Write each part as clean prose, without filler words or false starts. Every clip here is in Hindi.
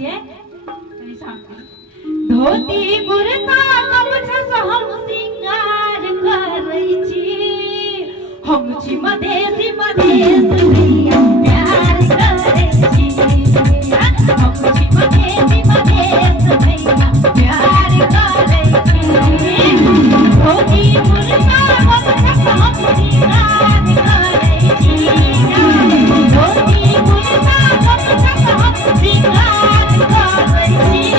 छियै धोती कुर्ता गमछा से हम सिंगार करै छी हम छी मधेसी मधेश भैया प्यार करै छी हम छी मधेसी मधेश भैया प्यार करै छी धोती कुर्ता गमछा से हम सिंगार करै छी धोती कुर्ता गमछा से हम सिंगार करै छी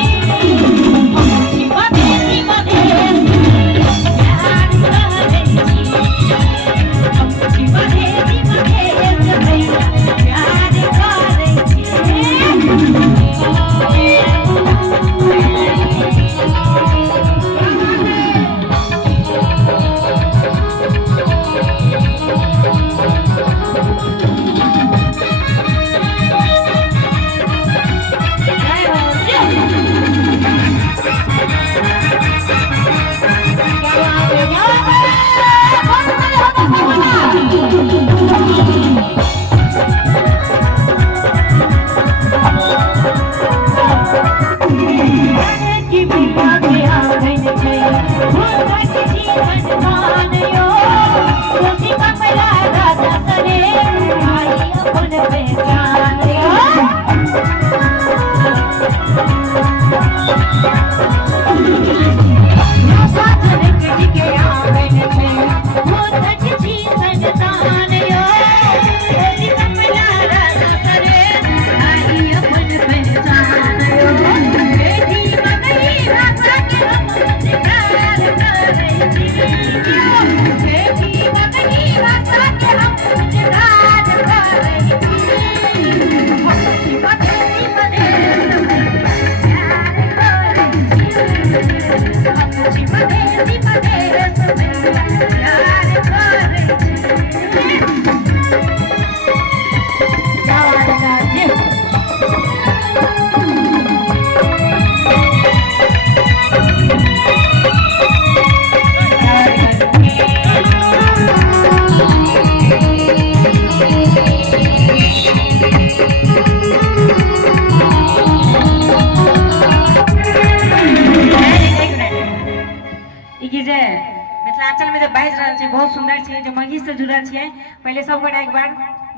मिथिलांचल में जो बाज रहा है बहुत सुंदर है जो मंगी से जुड़ल है पहले सब गोटा एक बार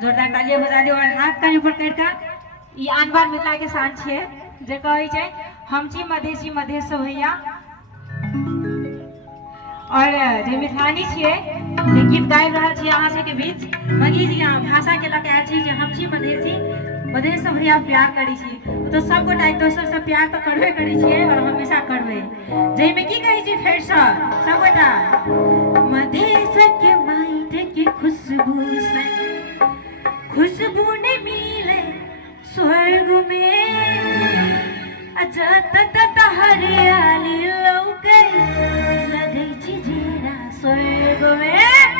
जोरदार तालियां बजा दियो और हाथ कान ऊपर कर का ई आन बार मिथिला के शान है जे कहै छै हम छी मधेसी मधेश भैया और जे मिथिलानी छियै जे गीत गाबि रहल छी अहाँ सबके बीच मंगी जी भाषा के लके आयल छी जे हम छी मधेसी मधेश भैया प्यार करै छी तो सब गोटा एक दोसर से प्यार तो करबे करै छियै और हमेशा करबे जै में की कहै छी फेर से सब गोटा मधेश के माइट की खुशबू से खुशबू ने मिले स्वर्ग में अजत तत हरियाली लौके लगै छी जीना स्वर्ग में